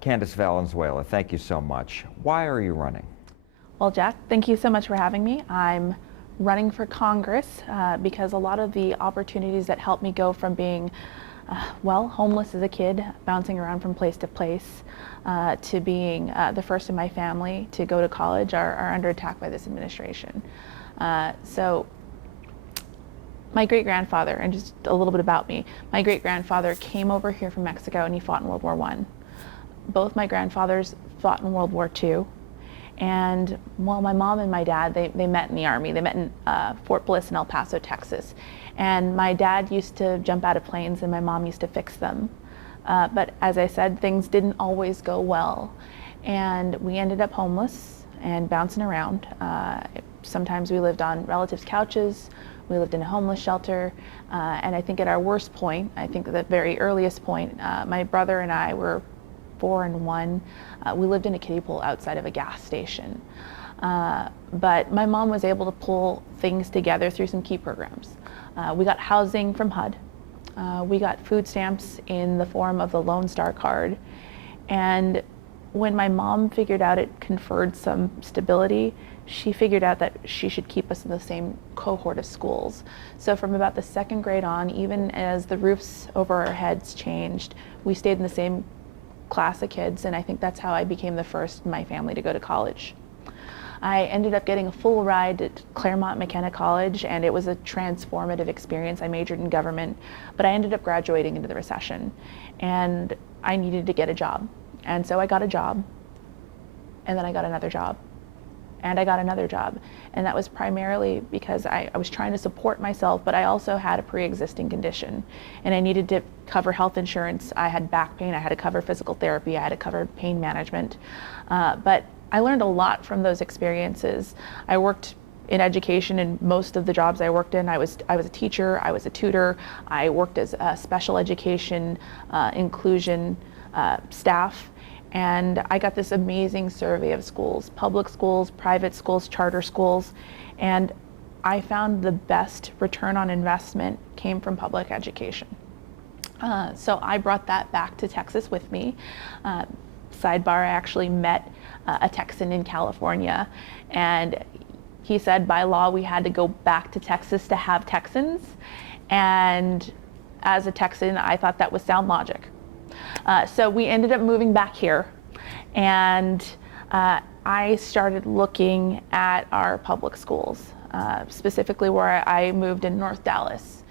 Candace Valenzuela, thank you so much. Why are you running? Well, Jack, thank you so much for having me. I'm running for Congress because a lot of the opportunities that helped me go from being, homeless as a kid, bouncing around from place to place, to being the first in my family to go to college are under attack by this administration. So my great-grandfather, and just a little bit about me, my great-grandfather came over here from Mexico and he fought in World War I. Both my grandfathers fought in World War II. And well, my mom and my dad, they met in the Army. They met in Fort Bliss in El Paso, Texas. And my dad used to jump out of planes and my mom used to fix them. But as I said, things didn't always go well. And we ended up homeless and bouncing around. Sometimes we lived on relatives' couches. We lived in a homeless shelter. And I think at our worst point, I think at the very earliest point, my brother and I were 4 and 1. We lived in a kiddie pool outside of a gas station. But my mom was able to pull things together through some key programs. We got housing from HUD. We got food stamps in the form of the Lone Star card. And when my mom figured out it conferred some stability, she figured out that she should keep us in the same cohort of schools. So from about the 2nd grade on, even as the roofs over our heads changed, we stayed in the same class of kids, and I think that's how I became the first in my family to go to college. I ended up getting a full ride at Claremont McKenna College, and it was a transformative experience. I majored in government, but I ended up graduating into the recession, and I needed to get a job. And so I got a job, and then I got another job, and I got another job. And that was primarily because I was trying to support myself, but I also had a pre-existing condition, and I needed to cover health insurance. I had back pain, I had to cover physical therapy, I had to cover pain management. But I learned a lot from those experiences. I worked in education, and most of the jobs I worked in, I was a teacher, I was a tutor, I worked as a special education inclusion staff. And I got this amazing survey of schools, public schools, private schools, charter schools, and I found the best return on investment came from public education. So I brought that back to Texas with me. Sidebar, I actually met a Texan in California, and he said by law we had to go back to Texas to have Texans, and as a Texan, I thought that was sound logic. So we ended up moving back here, and I started looking at our public schools, specifically where I moved in North Dallas.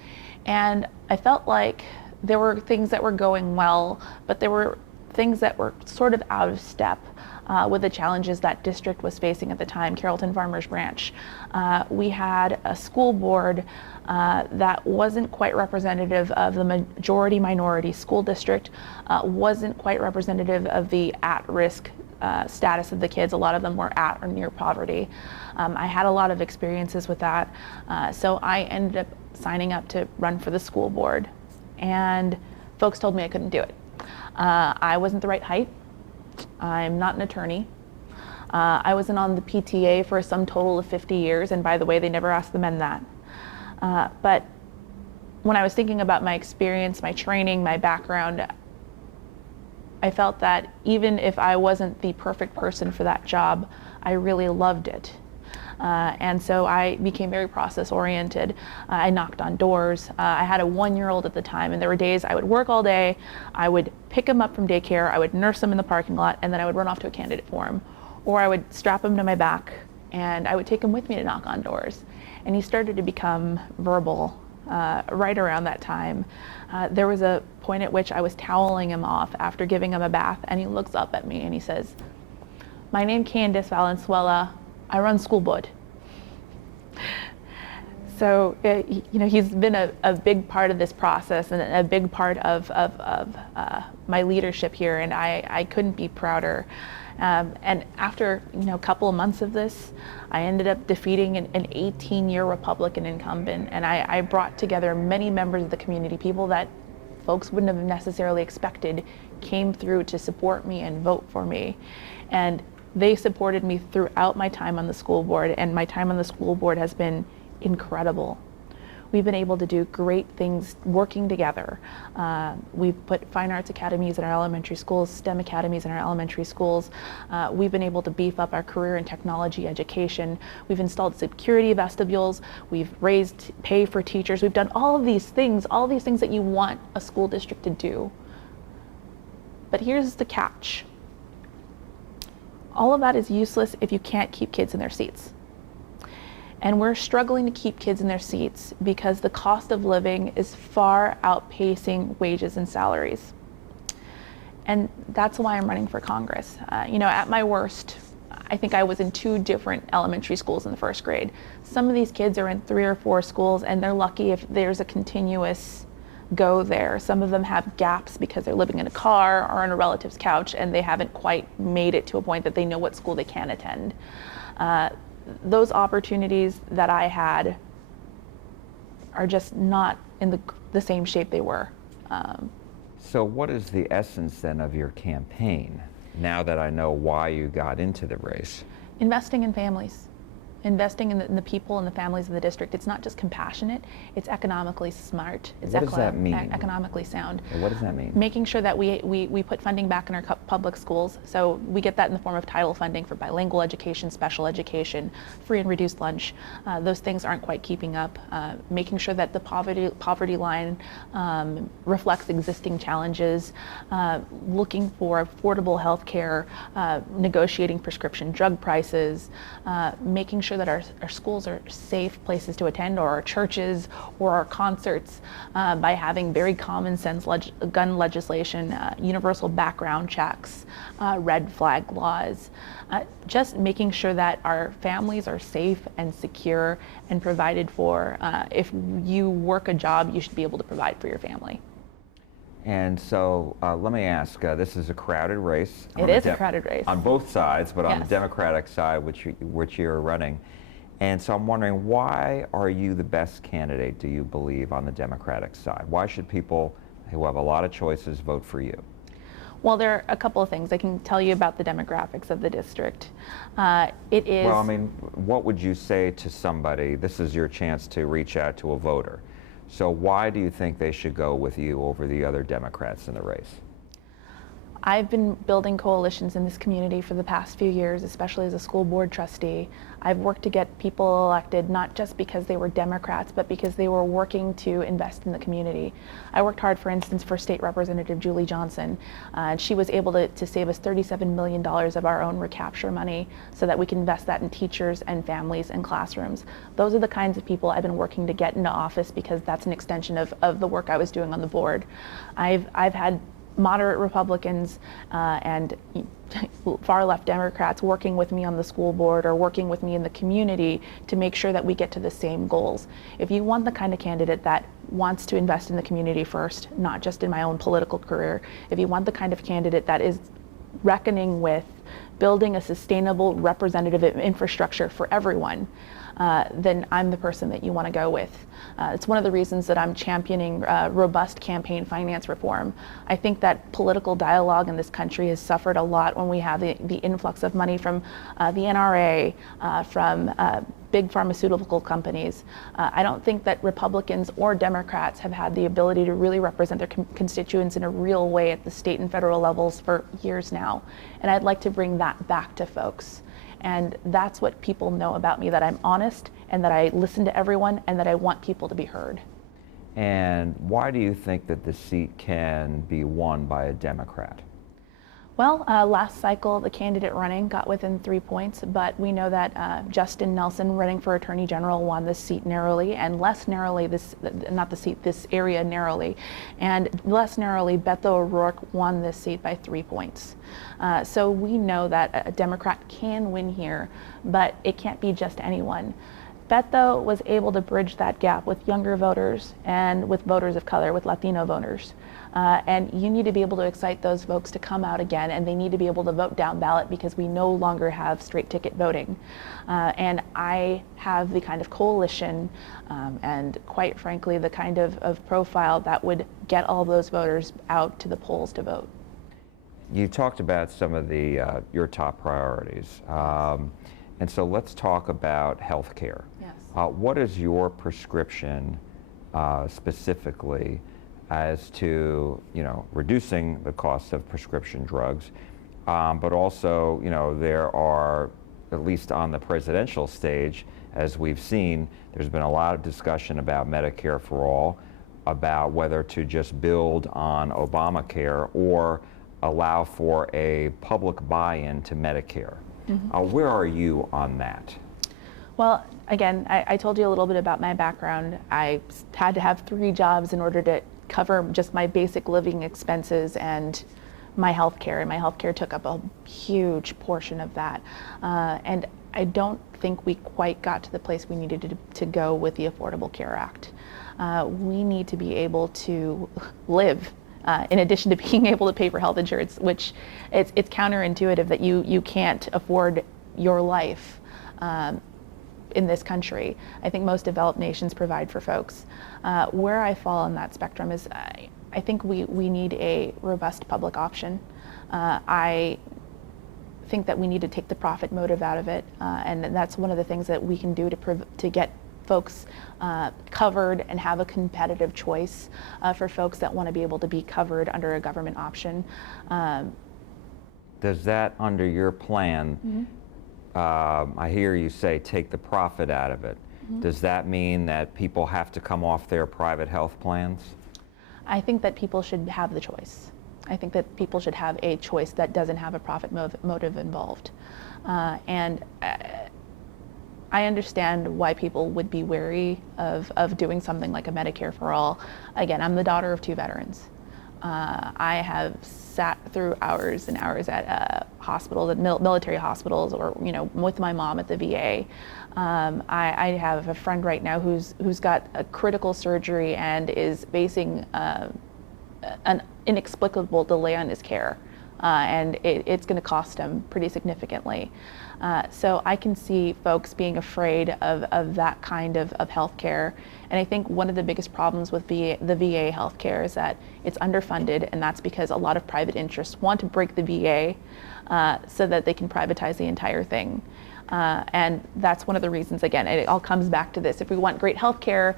And I felt like there were things that were going well, but there were things that were sort of out of step with the challenges that district was facing at the time, Carrollton Farmers Branch. We had a school board that wasn't quite representative of the majority minority school district, wasn't quite representative of the at-risk status of the kids. A lot of them were at or near poverty. I had a lot of experiences with that, so I ended up signing up to run for the school board, and folks told me I couldn't do it. I wasn't the right height. I'm not an attorney. I wasn't on the PTA for a sum total of 50 years, and by the way, they never asked the men that. But when I was thinking about my experience, my training, my background, I felt that even if I wasn't the perfect person for that job, I really loved it. And so I became very process-oriented. I knocked on doors. I had a 1-year-old at the time, and there were days I would work all day, I would pick him up from daycare, I would nurse him in the parking lot, and then I would run off to a candidate forum. Or I would strap him to my back, and I would take him with me to knock on doors. And he started to become verbal right around that time. There was a point at which I was toweling him off after giving him a bath, and he looks up at me and he says, "My name's Candace Valenzuela. I run school board." So, he's been a big part of this process and a big part of my leadership here, and I couldn't be prouder. And after a couple of months of this, I ended up defeating an 18-year Republican incumbent, and I brought together many members of the community, people that folks wouldn't have necessarily expected came through to support me and vote for me. And they supported me throughout my time on the school board, and my time on the school board has been incredible. We've been able to do great things working together. We've put fine arts academies in our elementary schools, STEM academies in our elementary schools. We've been able to beef up our career and technology education. We've installed security vestibules. We've raised pay for teachers. We've done all of these things that you want a school district to do. But here's the catch. All of that is useless if you can't keep kids in their seats. And we're struggling to keep kids in their seats because the cost of living is far outpacing wages and salaries. And that's why I'm running for Congress. At my worst, I think I was in 2 different elementary schools in the 1st grade. Some of these kids are in 3 or 4 schools, and they're lucky if there's a continuous go there. Some of them have gaps because they're living in a car or on a relative's couch, and they haven't quite made it to a point that they know what school they can attend. Those opportunities that I had are just not in the same shape they were. So what is the essence then of your campaign, now that I know why you got into the race? Investing in families. Investing in the people and the families of the district. It's not just compassionate, it's economically smart. It's what does that mean? Economically sound. What does that mean? Making sure that we put funding back in our public schools. So we get that in the form of title funding for bilingual education, special education, free and reduced lunch. Those things aren't quite keeping up. Making sure that the poverty line reflects existing challenges. Looking for affordable health care, negotiating prescription drug prices, making sure that our schools are safe places to attend, or our churches, or our concerts, by having very common sense gun legislation, universal background checks, red flag laws, just making sure that our families are safe and secure and provided for. If you work a job, you should be able to provide for your family. And so let me ask, this is a crowded race. It is a crowded race. On both sides, but on Yes. the Democratic side, which you're running. And so I'm wondering, why are you the best candidate, do you believe, on the Democratic side? Why should people who have a lot of choices vote for you? Well, there are a couple of things I can tell you about the demographics of the district. It is. Well, I mean, what would you say to somebody? This is your chance to reach out to a voter. So why do you think they should go with you over the other Democrats in the race? I've been building coalitions in this community for the past few years, especially as a school board trustee. I've worked to get people elected, not just because they were Democrats, but because they were working to invest in the community. I worked hard, for instance, for State Representative Julie Johnson. She was able to save us $37 million of our own recapture money so that we can invest that in teachers and families and classrooms. Those are the kinds of people I've been working to get into office, because that's an extension of the work I was doing on the board. I've had moderate Republicans and far left Democrats working with me on the school board or working with me in the community to make sure that we get to the same goals. If you want the kind of candidate that wants to invest in the community first, not just in my own political career, if you want the kind of candidate that is reckoning with building a sustainable representative infrastructure for everyone, then I'm the person that you want to go with. It's one of the reasons that I'm championing robust campaign finance reform. I think that political dialogue in this country has suffered a lot when we have the influx of money from the NRA, from big pharmaceutical companies. I don't think that Republicans or Democrats have had the ability to really represent their constituents in a real way at the state and federal levels for years now. And I'd like to bring that back to folks. And that's what people know about me, that I'm honest and that I listen to everyone and that I want people to be heard. And why do you think that the seat can be won by a Democrat? Well, last cycle, the candidate running got within 3 points, but we know that Justin Nelson, running for Attorney General, won this seat narrowly, and less narrowly, this area narrowly, and less narrowly, Beto O'Rourke won this seat by 3 points. So we know that a Democrat can win here, but it can't be just anyone. Beto was able to bridge that gap with younger voters and with voters of color, with Latino voters. And you need to be able to excite those folks to come out again, and they need to be able to vote down ballot because we no longer have straight ticket voting. And I have the kind of coalition and, quite frankly, the kind of profile that would get all those voters out to the polls to vote. You talked about some of your top priorities. And so let's talk about health care. Yes. What is your prescription specifically as to, reducing the cost of prescription drugs, but also, there are, at least on the presidential stage, as we've seen, there's been a lot of discussion about Medicare for all, about whether to just build on Obamacare or allow for a public buy-in to Medicare. Where are you on that? Well, again, I told you a little bit about my background. I had to have 3 jobs in order to cover just my basic living expenses and my health care, and my health care took up a huge portion of that. And I don't think we quite got to the place we needed to go with the Affordable Care Act. We need to be able to live in addition to being able to pay for health insurance, which it's counterintuitive that you can't afford your life in this country. I think most developed nations provide for folks. Where I fall on that spectrum is I think we need a robust public option. I think that we need to take the profit motive out of it, and that's one of the things that we can do to get folks covered and have a competitive choice for folks that want to be able to be covered under a government option. Does that, under your plan, I hear you say take the profit out of it. Does that mean that people have to come off their private health plans? I think that people should have the choice. I think that people should have a choice that doesn't have a profit motive involved. And I understand why people would be wary of doing something like a Medicare for all. Again, I'm the daughter of 2 veterans. I have sat through hours and hours at hospitals, at military hospitals, or with my mom at the VA. I have a friend right now who's got a critical surgery and is facing an inexplicable delay on his care, and it's going to cost him pretty significantly. So I can see folks being afraid of that kind of health care. And I think one of the biggest problems with the VA healthcare is that it's underfunded, and that's because a lot of private interests want to break the VA so that they can privatize the entire thing. And that's one of the reasons, again, it all comes back to this. If we want great healthcare,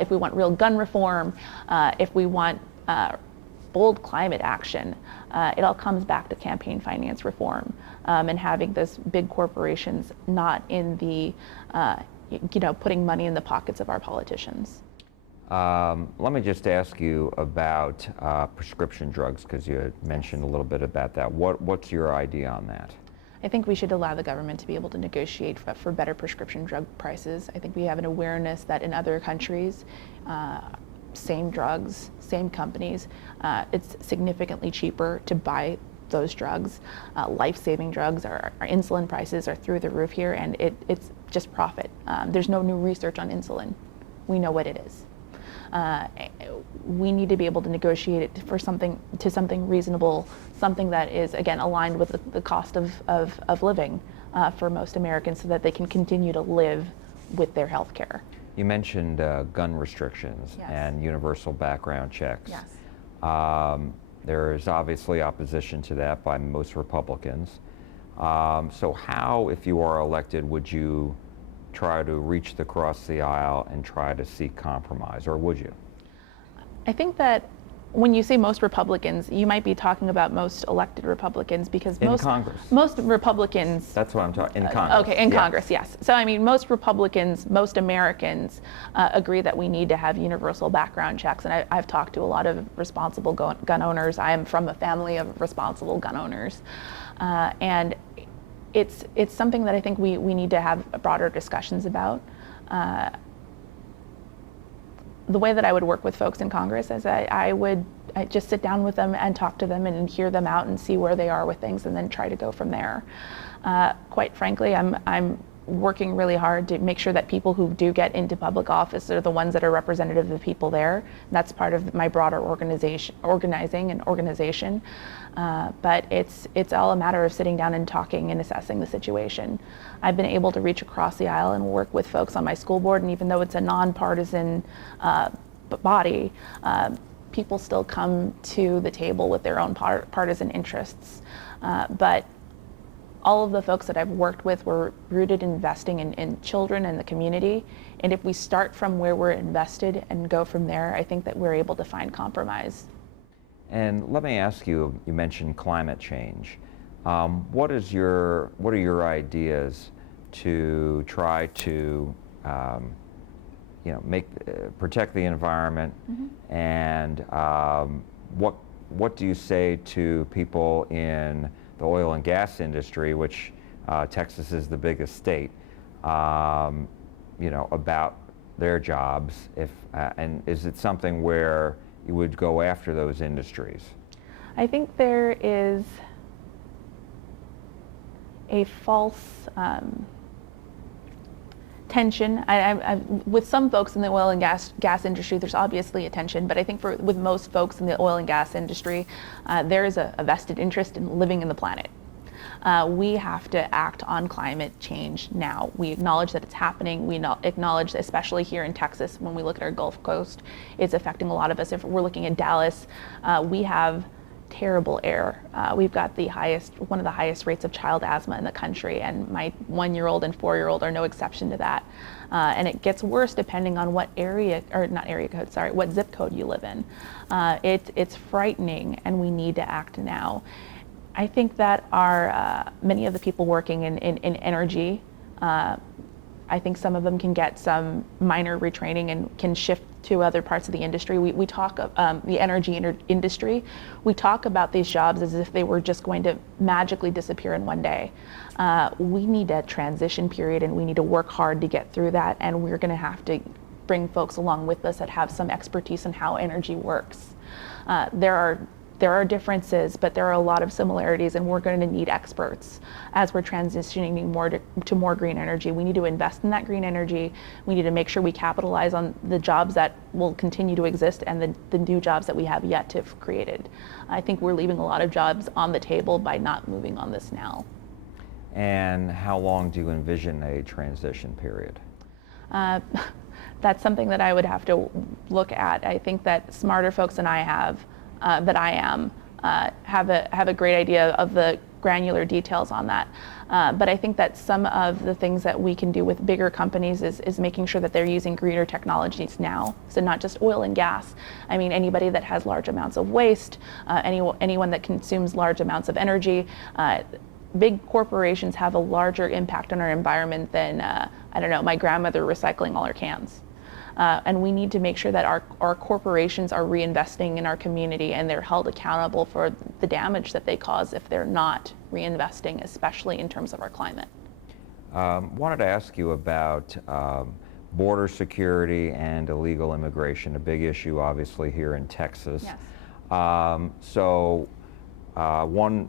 if we want real gun reform, if we want bold climate action, it all comes back to campaign finance reform and having those big corporations not in the putting money in the pockets of our politicians. Let me just ask you about prescription drugs, because you had mentioned a little bit about that. What's your idea on that? I think we should allow the government to be able to negotiate for better prescription drug prices. I think we have an awareness that in other countries, same drugs, same companies, it's significantly cheaper to buy those drugs. Life-saving drugs, our insulin prices are through the roof here, and it's just profit. There's no new research on insulin. We know what it is. We need to be able to negotiate it for something reasonable, something that is, again, aligned with the cost of living for most Americans, so that they can continue to live with their health care. You mentioned gun restrictions. Yes. And universal background checks. Yes. There is obviously opposition to that by most Republicans. So how, if you are elected, would you try to reach across the aisle and try to seek compromise, or would you? I think that when you say most Republicans, you might be talking about most elected Republicans, because most Republicans. That's what I'm talking, in Congress. Okay, in Congress, yes. So I mean, most Republicans, most Americans agree that we need to have universal background checks. And I've talked to a lot of responsible gun owners. I am from a family of responsible gun owners. And it's something that I think we need to have broader discussions about. The way that I would work with folks in Congress is I would just sit down with them and talk to them and hear them out and see where they are with things, and then try to go from there. Quite frankly, I'm working really hard to make sure that people who do get into public office are the ones that are representative of the people there. That's part of my broader organizing and organization. But it's all a matter of sitting down and talking and assessing the situation. I've been able to reach across the aisle and work with folks on my school board, and even though it's a nonpartisan body, people still come to the table with their own partisan interests. But all of the folks that I've worked with were rooted in investing in children and the community. And if we start from where we're invested and go from there, I think that we're able to find compromise. And let me ask you, you mentioned climate change. What are your ideas to try to protect the environment, and what do you say to people in the oil and gas industry, which Texas is the biggest state, about their jobs? And is it something where you would go after those industries? I think there is a false tension. With some folks in the oil and gas industry, there's obviously a tension, but I think with most folks in the oil and gas industry, there is a vested interest in living in the planet. We have to act on climate change now. We acknowledge that it's happening. We acknowledge, especially here in Texas, when we look at our Gulf Coast, it's affecting a lot of us. If we're looking at Dallas, we have terrible air. We've got one of the highest rates of child asthma in the country, and my 1-year-old and 4-year-old are no exception to that. And it gets worse depending on what what zip code you live in. It's frightening, and we need to act now. I think that many of the people working in energy, I think some of them can get some minor retraining and can shift to other parts of the industry. We talk of the energy industry. We talk about these jobs as if they were just going to magically disappear in one day. We need a transition period, and we need to work hard to get through that. And we're going to have to bring folks along with us that have some expertise in how energy works. There are differences, but there are a lot of similarities, and we're going to need experts as we're transitioning more to more green energy. We need to invest in that green energy. We need to make sure we capitalize on the jobs that will continue to exist and the new jobs that we have yet to have created. I think we're leaving a lot of jobs on the table by not moving on this now. And how long do you envision a transition period? That's something that I would have to look at. I think that smarter folks than I have a great idea of the granular details on that. But I think that some of the things that we can do with bigger companies is making sure that they're using greener technologies now. So not just oil and gas. I mean, anybody that has large amounts of waste, anyone that consumes large amounts of energy. Big corporations have a larger impact on our environment than, my grandmother recycling all her cans. And we need to make sure that our corporations are reinvesting in our community, and they're held accountable for the damage that they cause if they're not reinvesting, especially in terms of our climate. Wanted to ask you about border security and illegal immigration, a big issue obviously here in Texas. Yes. One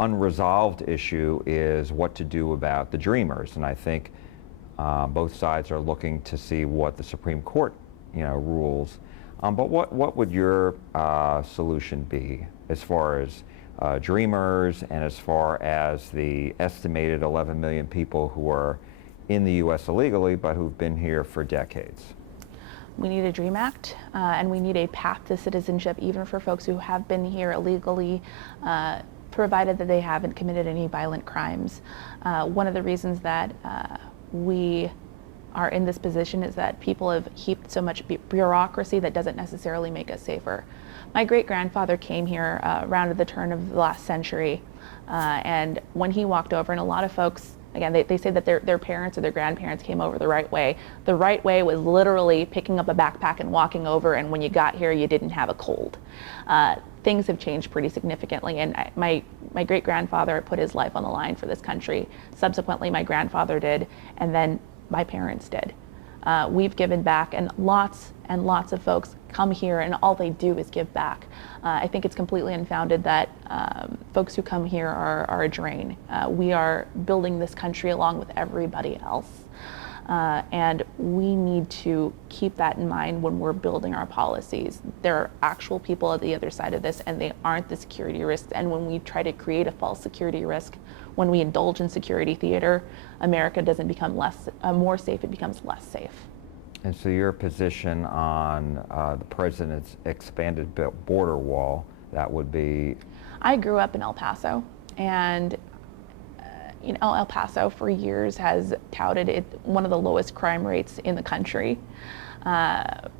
unresolved issue is what to do about the Dreamers, and I think both sides are looking to see what the Supreme Court, rules. But what would your solution be as far as Dreamers and as far as the estimated 11 million people who are in the U.S. illegally but who've been here for decades? We need a DREAM Act, and we need a path to citizenship, even for folks who have been here illegally, provided that they haven't committed any violent crimes. One of the reasons that we are in this position is that people have heaped so much bureaucracy that doesn't necessarily make us safer. My great-grandfather came here around at the turn of the last century, and when he walked over, and a lot of folks, again, they say that their parents or their grandparents came over the right way. The right way was literally picking up a backpack and walking over, and when you got here, you didn't have a cold. Things have changed pretty significantly, and my great-grandfather put his life on the line for this country. Subsequently, my grandfather did, and then my parents did. We've given back, and lots of folks come here, and all they do is give back. I think it's completely unfounded that folks who come here are a drain. We are building this country along with everybody else. And we need to keep that in mind when we're building our policies. There are actual people at the other side of this, and they aren't the security risks. And when we try to create a false security risk, when we indulge in security theater, America doesn't become more safe, it becomes less safe. And so your position on the president's expanded border wall, that would be? I grew up in El Paso, and El Paso for years has touted it one of the lowest crime rates in the country.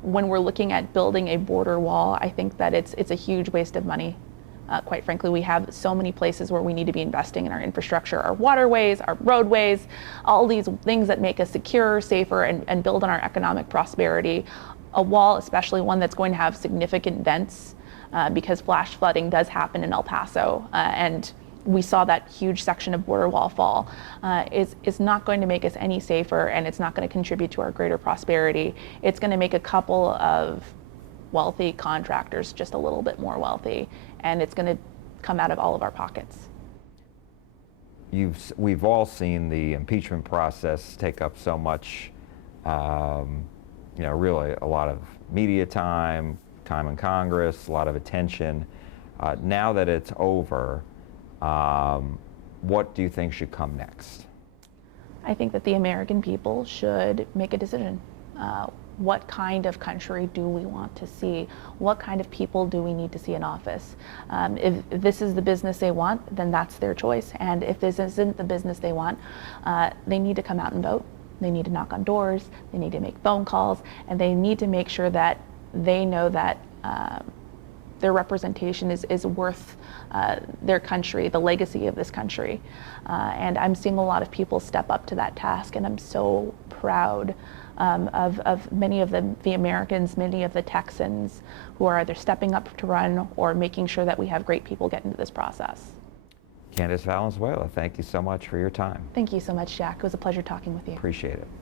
When we're looking at building a border wall, I think that it's a huge waste of money. Quite frankly, we have so many places where we need to be investing in our infrastructure, our waterways, our roadways, all these things that make us secure, safer, and build on our economic prosperity. A wall, especially one that's going to have significant vents, because flash flooding does happen in El Paso, and we saw that huge section of border wall fall, is not going to make us any safer, and it's not going to contribute to our greater prosperity. It's going to make a couple of wealthy contractors just a little bit more wealthy, and it's going to come out of all of our pockets. We've all seen the impeachment process take up so much, really a lot of media time in Congress, a lot of attention. Now that it's over, what do you think should come next? I think that the American people should make a decision. What kind of country do we want to see? What kind of people do we need to see in office? If this is the business they want, then that's their choice. And if this isn't the business they want, they need to come out and vote. They need to knock on doors, they need to make phone calls, and they need to make sure that they know that their representation is worth their country, the legacy of this country. And I'm seeing a lot of people step up to that task, and I'm so proud of many of the Americans, many of the Texans who are either stepping up to run or making sure that we have great people get into this process. Candace Valenzuela, thank you so much for your time. Thank you so much, Jack. It was a pleasure talking with you. Appreciate it.